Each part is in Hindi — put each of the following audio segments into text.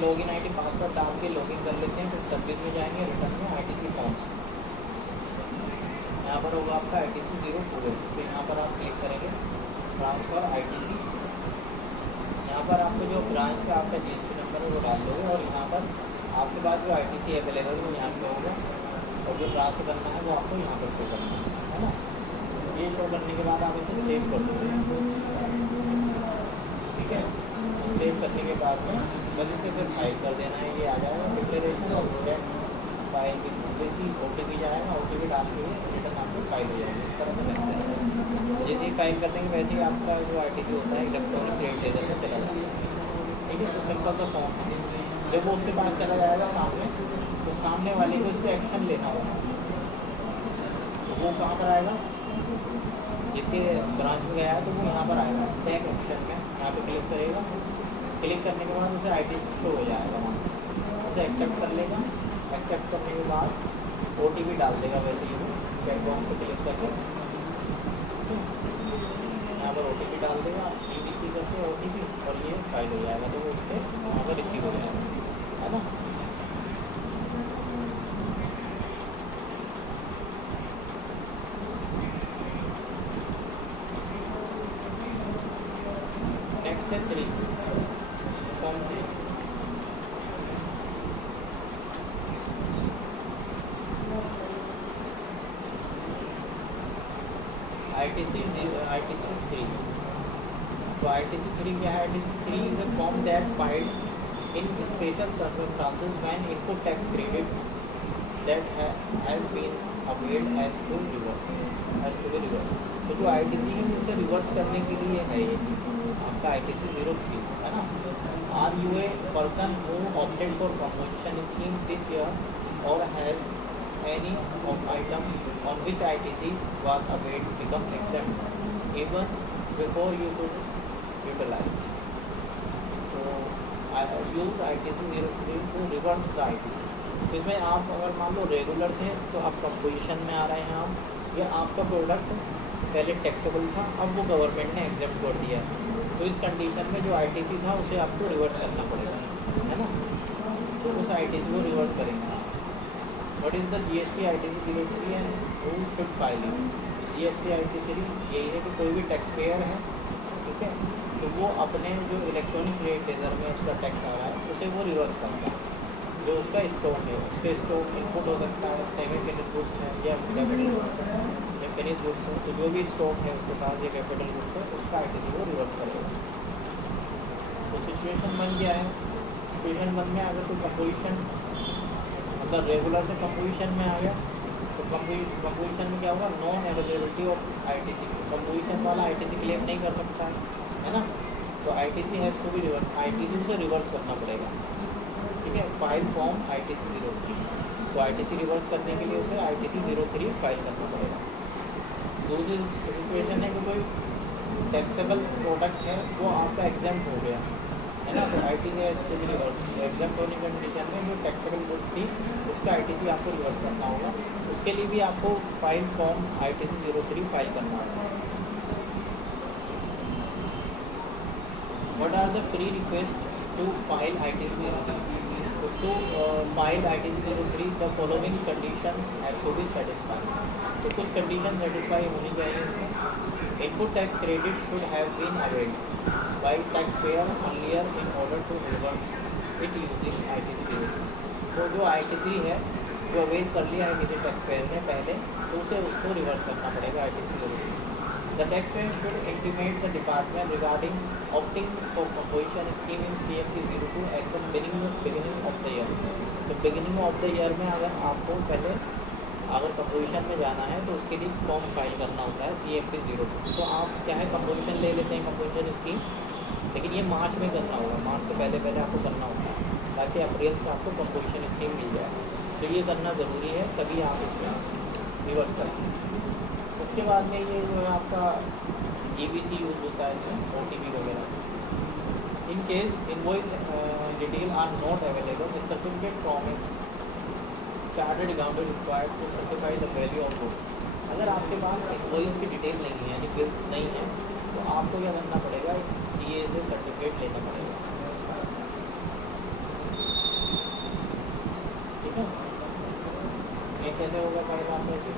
लॉगिन आईडी पासवर्ड डाल के लॉगिन कर लेते हैं। फिर सर्विस में जाएंगे, रिटर्न में आईटीसी फॉर्म्स, यहाँ पर होगा आपका आईटीसी 012। तो यहाँ पर आप क्लिक करेंगे ट्रांसफ़र आईटीसी। यहाँ पर आपको जो ब्रांच का आपका जीएसटी नंबर है वो डाल दोगे और यहाँ पर आपके पास जो आईटीसी अवेलेबल है वो यहाँ पे होगा और जो ट्रांसफ़र करना है वो आपको यहाँ पर शो करना है ना। ये शो करने के बाद आप इसे सेव कर दोगे, ठीक है। सेव करने के बाद में बस इसे फिर फाइल कर देना है, ये आ जाएगा डिक्लेरेशन और चेक फाइल की जैसी OTP जाएगा, OTP डाल के रिटर्न आपको फाइल हो जाएगी। इस तरह से मैसेज आएगा। जैसे ही फाइल कर देंगे वैसे ही आपका जो आईटीसी होता है इलेक्ट्रॉनिक क्रेडिट लेजर में चला जाएगा, ठीक है। तो सिंपल सा फॉर्म है। जब वो उसके पास चला जाएगा सामने, तो सामने वाले को इस पर एक्शन लेना होगा। तो वो कहाँ पर आएगा, जिसके ब्रांच में गया है तो वो यहाँ पर आएगा टेक एक्शन में, यहाँ पे क्लिक करेगा। क्लिक करने के बाद उसे आईटीसी शो हो जाएगा, वहाँ उसे एक्सेप्ट कर लेगा। एक्सेप्ट करने के बाद OTP डाल देगा वैसे ही वो चेक बॉक्स पर क्लिक करके, यहाँ पर OTP डाल देगा, EBC करके OTP और ये फाइल हो जाएगा। तो वो उससे वहाँ पर रिसीव हो जाएगा, है ना। नेक्स्ट है 3 फॉर्म 3। आईटीसी 3। तो आईटीसी 3 क्या है? ITC 3 is a form that filed in special circumstances when input tax credit that has been availed as to be reverse. तो जो आईटीसी है उसे रिवर्स करने के लिए है ये आपका आईटीसी 03, है ना। Are you a person who opted for composition scheme this year or has any of item on which ITC was availed becomes exempt even before you could utilize. So use ITC 03 to reverse the ITC. तो इसमें आप अगर मान लो रेगुलर थे तो आप कंपोजिशन में आ रहे हैं आप, या आपका प्रोडक्ट पहले टैक्सेबल था अब वो गवर्नमेंट ने एग्जेम्प्ट कर दिया है, तो इस कंडीशन में जो ITC था उसे आपको रिवर्स करना पड़ेगा, है ना। तो उस ITC को रिवर्स करेंगे। What is the GST ITC 03 and who should file it? GST ITC यही है कि कोई भी टैक्स पेयर है, ठीक है, तो वो अपने जो इलेक्ट्रॉनिक क्रेडिट लेजर में उसका टैक्स आ रहा है उसे वो रिवर्स करता है। जो उसका स्टॉक है, उसके स्टॉक इनपुट हो सकता है, सेमी फिनिश गुड्स है या कैपिटल गुड्स है या फिनिश गुड्स है, तो जो भी स्टॉक है उसके पास या कैपिटल गुड्स है उसका ITC को रिवर्स करेगा। तो सिचुएशन 1 क्या है? सिचुएशन 1 में अगर कोई कंपोजिशन मतलब रेगुलर से कंपोजिशन में आ गया तो कंपोजिशन में क्या होगा? Non availability of ITC। Composition वाला ITC क्लेम नहीं कर सकता है ना। तो ITC has to be reverse, ITC उसे रिवर्स करना पड़ेगा, ठीक है। File form ITC 03। तो ITC रिवर्स करने के लिए उसे ITC 03 फाइल करना पड़ेगा। दूसरी सिचुएशन है कि कोई टैक्सेबल प्रोडक्ट है वो आपका एग्जाम्प्ट हो गया, है ना। तो ITC has to be reverse. Exempt होने की कंडीशन में जो टैक्सेबल गुड्स थी उसका ITC आपको रिवर्स करना होगा। उसके लिए भी आपको फाइल फॉर्म ITC 03 फाइल करना होगा। What are the pre-requests to file ITC 03? To file ITC 03 the following condition have to be satisfied. तो कुछ कंडीशन सेटिस्फाई होनी चाहिए इसमें। Input tax credit should have been availed by taxpayer earlier in order to reverse it using ITC 03। तो जो ITC है जो अवेल कर लिया है किसी टैक्सपेयर ने पहले, तो उसे उसको रिवर्स करना पड़ेगा ITC 03। The taxpayer should intimate the department regarding opting for composition scheme in CFT 02 at the beginning of the year। तो beginning of the year में अगर आपको पहले अगर कंपोजिशन में जाना है तो उसके लिए फॉर्म फाइल करना होता है CFT 02। तो आप क्या है कंपोजिशन ले लेते हैं कंपोजिशन स्कीम, लेकिन ये मार्च में करना होगा, मार्च से पहले आपको करना होता है ताकि अप्रैल से आपको कंपोजिशन स्कीम मिल जाए। तो ये करना ज़रूरी है, तभी आप इसमें रिवर्स करेंगे। उसके बाद में ये जो है आपका EBC यूज़ होता है इसमें, OTP वगैरह। In case invoice detail are not available, a certificate from a chartered accountant required to certify the value of goods. अगर आपके पास इनवॉइस की डिटेल नहीं है यानी बिल्स नहीं है तो आपको क्या करना पड़ेगा? CA से सर्टिफिकेट लेना पड़ेगा। कैसे होगा फाइल आपका जी?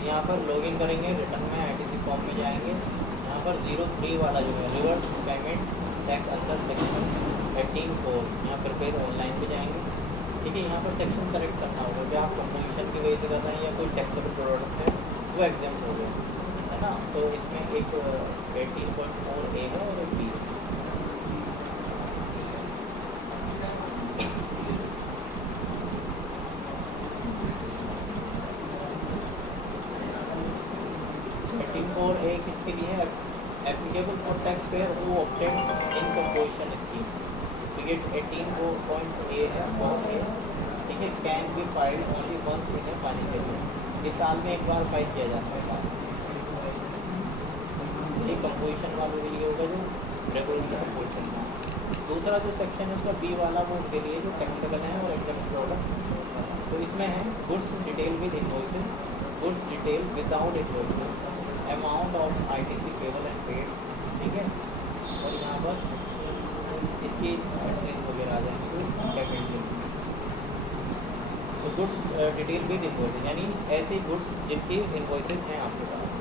यहाँ पर लॉगिन करेंगे, रिटर्न में आईटीसी फॉर्म में जाएंगे, यहाँ पर 03 वाला जो है reverse payment tax under section 18(4), यहाँ प्रिपेयर ऑनलाइन पे जाएंगे। ठीक है, यहाँ पर सेक्शन सेलेक्ट करना होगा जो आप कंपोजिशन की वजह से कर रहे हैं या कोई टैक्सेबल प्रोडक्ट है वो एग्जाम हो गया है ना। तो इसमें एक 18.4A है और एक B है। और एक इसके लिए applicable for tax payer who obtain in composition scheme. Ticket 18.A है और ए, ठीक है, can be filed only once in a financial year, इस साल में एक बार फाइल किया जा सकता है। ये कंपोजिशन वालों के लिए होगा जो रेगुलर कंपोजिशन का। दूसरा जो सेक्शन है उसका बी वाला वो उनके लिए जो टैक्सेबल है और एग्जेम्प्ट प्रोडक्ट। तो इसमें है goods detail with invoices, goods detail without invoices, amount of ITC payable and paid, ठीक है, और यहाँ पर इसकी एंट्रीज वगैरह आ जाएंगी पेमेंट। तो गुड्स डिटेल विद इनवॉइसेस यानी ऐसे गुड्स जिनकी इनवॉइसेस हैं आपके पास।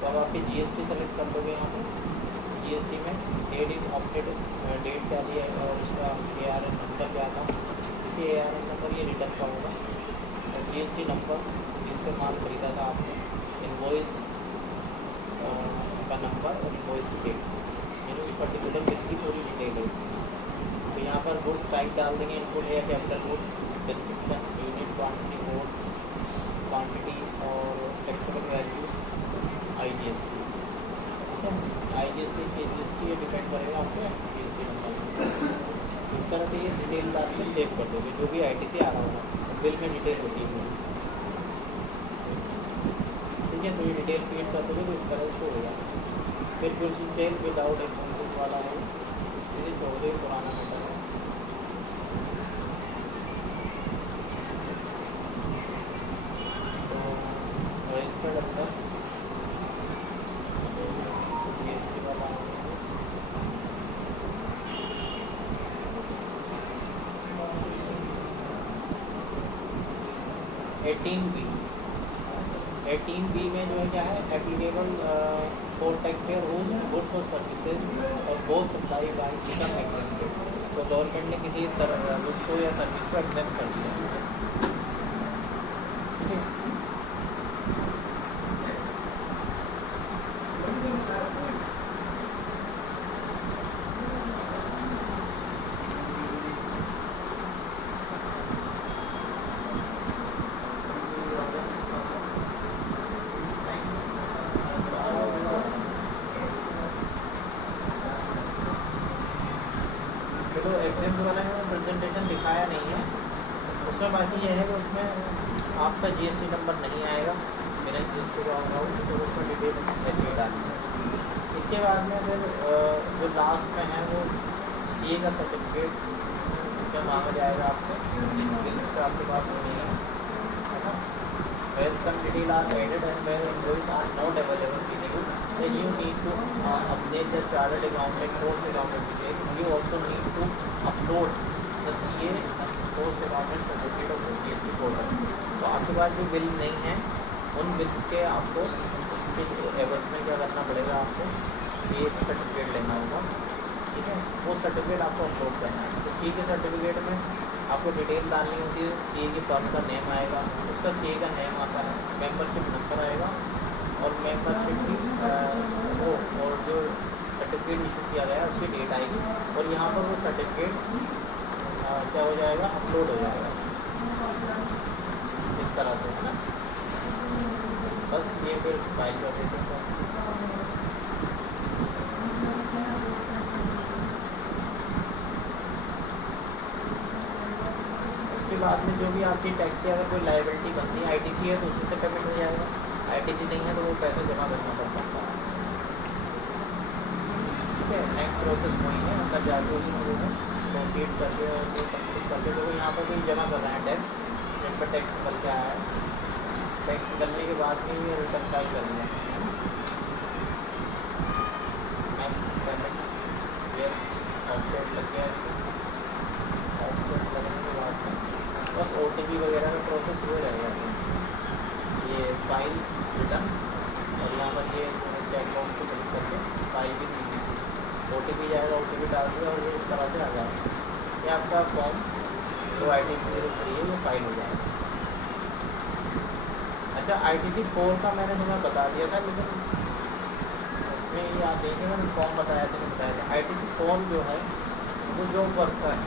तो अब आपके जीएसटी सेलेक्ट कर लोगे यहाँ पर। जीएसटी में डेट इज ऑप्टेड, डेट क्या दिया है और उसका ARN नंबर क्या था। देखिए ARN नंबर ये रिटर्न का होगा और जीएसटी नंबर जिससे माल खरीदा था आपने, इनवॉइस का नंबर और इनवॉइस डेट, यानी उस पर्टिकुलर बिल की पूरी डिटेल है इसमें। तो यहाँ पर गुड्स टाइप डाल देंगे, इनपुट है capital goods, description, unit, quantity, code, quantity और टैक्सेबल वैल्यू, IGST। ठीक है, IGST CGST ये डिपेंड करेगा आपके GST नंबर से। इस तरह से ये डिटेल डाल के सेव कर दोगे जो भी ITC आ रहा होगा, बिल में डिटेल होती है। ठीक है, तो ये डिटेल फीड कर दोगे तो इस तरह से होगा। फिर गुड्स डिटेल विदाउट इनवॉइसेस वाला है, इसे छोड़ दो, पुराना मैटर है। तो रजिस्टर्ड अंदर GST वाला 18B। 18B में जो है क्या है, applicable for tax payer whose goods or services or both supply by become exempted. तो गवर्नमेंट ने किसी गुड्स को या सर्विस को एग्जेम्प्ट कर दिया। तो एग्जाम्पल वाला में प्रेजेंटेशन दिखाया नहीं है उसमें, बाकी यह है कि उसमें आपका जीएसटी नंबर नहीं आएगा, मेरा जीएसटी का होगा तो उसमें डिटेल ऐसे डालनी है। इसके बाद में फिर जो लास्ट में है वो सीए का सर्टिफिकेट, इसमें मांगा जाएगा आपसे जिन बिल्स का आपके पास नहीं है ना। Where some detail are added and where invoice are not available with you, then you need to update the chartered accountant, post accountant detail. You also need to upload the CA and post accountant certificate of the GST portal. तो आपके पास जो बिल नहीं है उन बिल्स के आपको उसके एवज में क्या करना पड़ेगा, आपको CA से सर्टिफिकेट लेना होगा। ठीक है, वो सर्टिफिकेट आपको अपलोड करना है। तो CA के सर्टिफिकेट में आपको डिटेल डालनी होती है, CA की फर्म का नेम आएगा, उसका CA का नेम आता है, मेंबरशिप नंबर आएगा और मेंबरशिप की वो और जो सर्टिफिकेट इशू किया गया है उसकी डेट आएगी और यहाँ पर वो सर्टिफिकेट क्या हो जाएगा, अपलोड हो जाएगा इस तरह से, है ना। बस ये फिर फाइल कर देते हैं। बाद में जो भी आपकी टैक्स की अगर कोई लायबिलिटी बनती है, आईटीसी है तो उसी से पेमेंट हो जाएगा, आईटीसी नहीं है तो वो पैसा जमा करना पड़ सकता है। ठीक है, नेक्स्ट प्रोसेस वही है, अंदर जाके उसमें जो है प्रोसीड करके और वो सब कुछ करके जो यहाँ पर कोई जमा कर रहे हैं टैक्स, जिन पर टैक्स निकल के आया है, टैक्स निकलने के बाद में ये रिटर्न फाइल करेंगे। ऑफसेट लग गया, ऑफसेट लगने के बाद में बस ओटीपी वगैरह का प्रोसेस हो रहेगा सर। ये फाइल रिटर्न और यहाँ पर ये चेक बॉक्स को क्लिक करके फाइल भी ईटीसी ओटीपी जाएगा, ओटीपी डाल दिया और ये इस तरह से आ जाएगा। ये आपका फॉर्म जो ITC-03 है वो फाइल हो जाएगा। अच्छा, ITC-4 का मैंने तुम्हें बता दिया था, लेकिन उसमें ये आप देखें मैंने फॉर्म बताया था, ITC-4 जो है वो जॉब वर्क का है,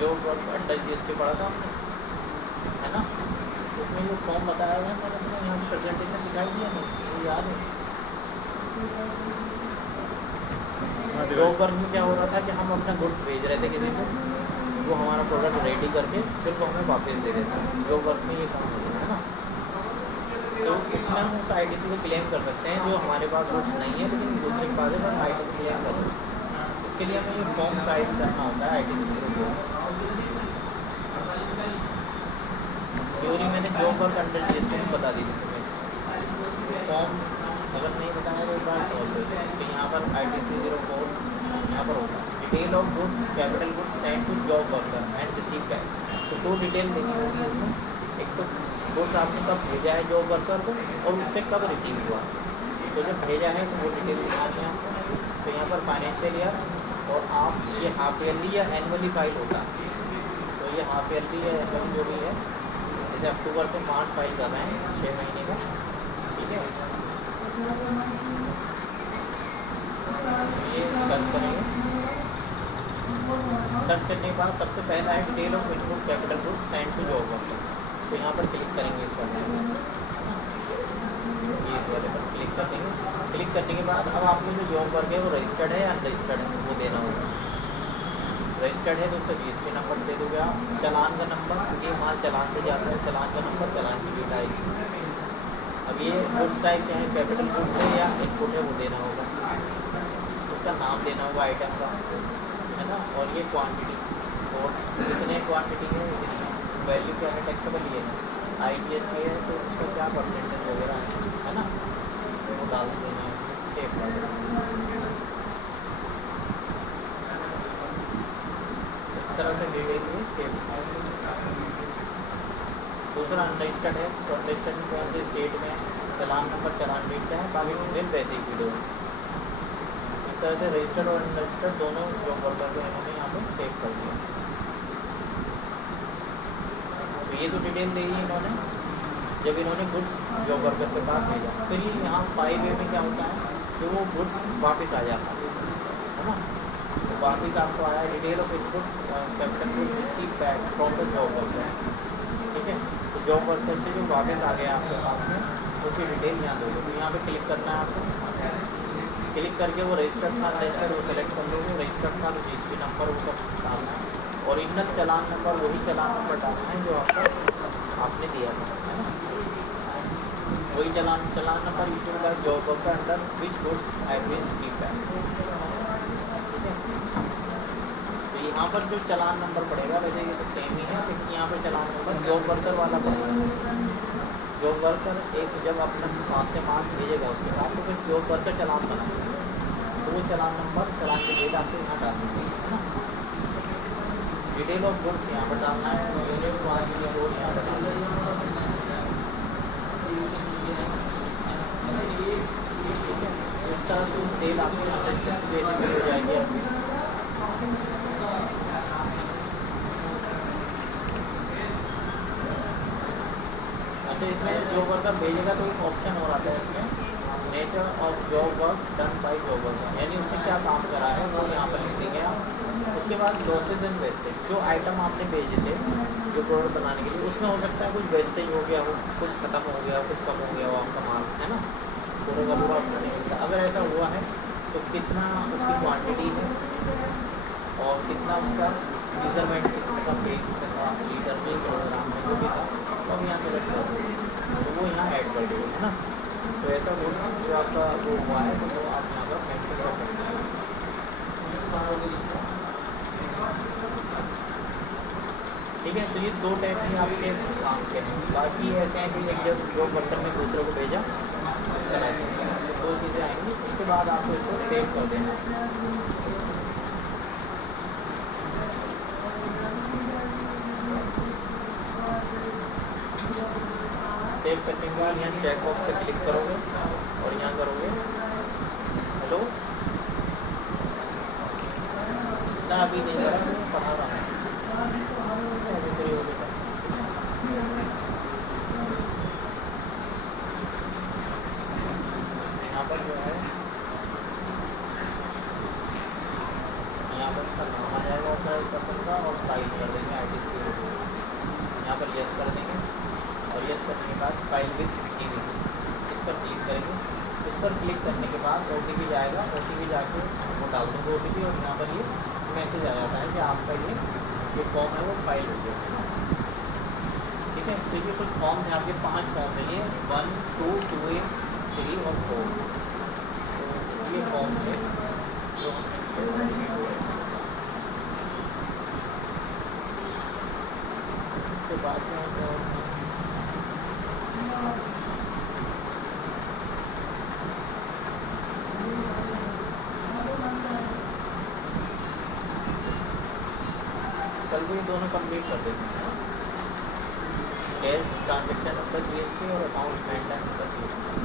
जॉब वर्क अंडर GST पढ़ा था हमने, है ना। उसमें जो फॉर्म बताया था मैंने तुम्हें यहाँ प्रेजेंटेशन दिखाई दिया नहीं, वो याद है। जॉब वर्क में क्या हो रहा था कि हम अपना गुड्स भेज रहे थे किसी को, वो हमारा प्रोडक्ट रेडी करके फिर वो हमें वापस दे देता है। जॉब वर्क में ये काम होता है ना। तो इसमें हम उस ITC को क्लेम कर सकते हैं जो हमारे पास गुड्स नहीं है लेकिन दूसरे के पास है, तो हम ITC क्लेम कर सकते हैं। उसके लिए हमें ये फॉर्म फाइल करना होता है ITC-04। थ्योरी मैंने जॉब वर्क अंडर GST में बता दी थी तुम्हें। फॉर्म अगर नहीं बताया तो एक बार सॉल्व करें। तो यहाँ पर ITC-04 यहाँ पर होगा detail of goods, capital goods send to job worker and receive back. तो दो डिटेल देनी होगी इसमें, एक तो गुड्स आपने कब भेजा है जॉब वर्कर को और उससे कब रिसीव हुआ। तो जब भेजा है तो वो डिटेल दिखानी है आपको। तो यहाँ पर फाइनेंशियल ईयर और आप ये हाफ ईयरली या एनुअली फाइल होता है, तो ये हाफ ईयरली या एनुअली जो भी है, जैसे अक्टूबर से मार्च फाइल कर रहे हैं 6 महीने का, ठीक है। ये सर्च करेंगे, सर्च करने के बाद सबसे पहला है detail of input capital goods send to job worker. तो यहाँ पर क्लिक करेंगे इस पर, ये वाले पर क्लिक कर देंगे। क्लिक करने के बाद अब आपको जो जॉब वर्क है वो रजिस्टर्ड है या अनरजिस्टर्ड है वो देना होगा। रजिस्टर्ड है तो उसका GST नंबर दे दोगे आप, चालान का नंबर, ये माल चालान से जाता है, चालान का नंबर, चालान की डेट आएगी। अब ये गुड्स टाइप क्या है, कैपिटल गुड्स है या इनपुट है वो देना होगा, उसका नाम देना होगा आइटम का, है ना। और ये क्वांटिटी और कितने क्वांटिटी है, वैल्यू क्या है, टैक्सेबल ये है, IGST है तो उसका क्या परसेंटेज वगैरह है ना, वो डाल देना है, सेव कर देना। इस तरह से डिटेल में सेव। दूसरा अनरजिस्टर्ड है, तो अनरजिस्टर्ड में कौन से स्टेट में, चालान नंबर, चालान डेट क्या है, बाकी डिटेल वैसे ही दो। इस तरह से रजिस्टर्ड और अनरजिस्टर्ड दोनों जॉब वर्कर को इन्होंने यहाँ पर सेव कर दिया। तो ये तो डिटेल दी इन्होंने जब इन्होंने गुड्स जॉब वर्कर के पास भेजा। फिर ये यहाँ 5A में क्या होता है कि वो गुड्स वापस आ जाता है ना। तो वापस आपको आया detail of inputs capital goods receive back from the job worker, ठीक है। तो जॉब वर्कर से जो वापस आ गया आपके पास में उसकी डिटेल यहाँ दोगे। तो यहाँ पे क्लिक करना है आपको, क्लिक करके वो रजिस्टर्ड था अनरजिस्टर्ड वो सेलेक्ट कर लोगे, रजिस्टर्ड था तो GST नंबर वो सब डालना है, ओरिजिनल चालान नंबर वही चालान नंबर डालना है जो आपने दिया था, है ना। वही challan number issued by job worker under which goods have been received back, ठीक है। तो यहाँ पर जो चालान नंबर पड़ेगा वैसे ये तो सेम ही है, लेकिन यहाँ पर चालान नंबर जॉब वर्कर वाला पड़ेगा। जॉब वर्कर एक जब अपना पास से माल भेजेगा उसके बाद तो फिर जॉब वर्कर चालान बनाएगा, तो वो चालान नंबर, चालान की डेट आपको यहाँ डालनी चाहिए, है ना। डिटेल ऑफ गुड्स यहाँ पर डालना है, यूनिट क्वांटिटी कोड यहाँ पर डालना है, इस तरह से डिटेल आपकी अनरजिस्टर्ड हो जाएगी आपकी। अच्छा, इसमें जॉब वर्कर भेजेगा तो एक ऑप्शन और आता है इसमें, nature of job work done by job worker, यानी उसने क्या काम करा है वो यहाँ पर लिख देंगे आप। उसके बाद लॉसेज एंड वेस्टेज, जो आइटम आपने भेजे थे जो प्रोडक्ट बनाने के लिए, उसमें हो सकता है कुछ वेस्टेज हो गया हो, कुछ ख़त्म हो गया, कुछ कम हो गया हो आपका माल, है ना, पूरा का पूरा अपना नहीं मिलता। अगर ऐसा हुआ है तो कितना उसकी क्वांटिटी है और कितना उसका मेजरमेंट का पेज में था, लीटर में, किलोग्राम में, जो भी था तो हम यहाँ सेलेक्ट कर देंगे, तो वो यहाँ ऐड कर देंगे, है ना। तो ऐसा गुड्स जो आपका वो हुआ है तो वो आप यहाँ पर मेंशन कर सकते हैं। ठीक है, तो ये दो टाइप के आपके काम के हैं। बाकी ऐसे हैं कि एक जब जो बर्तन में दूसरे को भेजा दो चीज़ें आएंगी, उसके बाद आपको इसको सेव कर देना। सेव करने के बाद यहाँ चेक बॉक्स पे क्लिक करोगे और यहाँ करोगे हेलो ना, अभी नहीं करा, पढ़ा रहा हूँ। यहाँ पर जो है यहाँ पर इसका नाम आ जाएगा और पर्सन का, और फाइल कर देंगे ITC। यहाँ पर यस कर देंगे और यस करने के बाद फाइल विथ EBC इस पर क्लिक करेंगे। इस पर क्लिक करने के बाद OTP जाएगा, OTP जाके वो डाल देंगे OTP, और यहाँ पर ये मैसेज आ जाता है कि आपका ये जो फॉर्म है वो फाइल हो गया। ठीक है, तो ये कुछ फॉर्म है आपके, 5 फॉर्म है ये, 1, 2, 2A, 3 और 4। तो ये फॉर्म है जो उसके बाद कल भी दोनों कंप्लीट कर देते हैं। कैश ट्रांजेक्शन नंबर GST और अकाउंट पैन नंबर GST।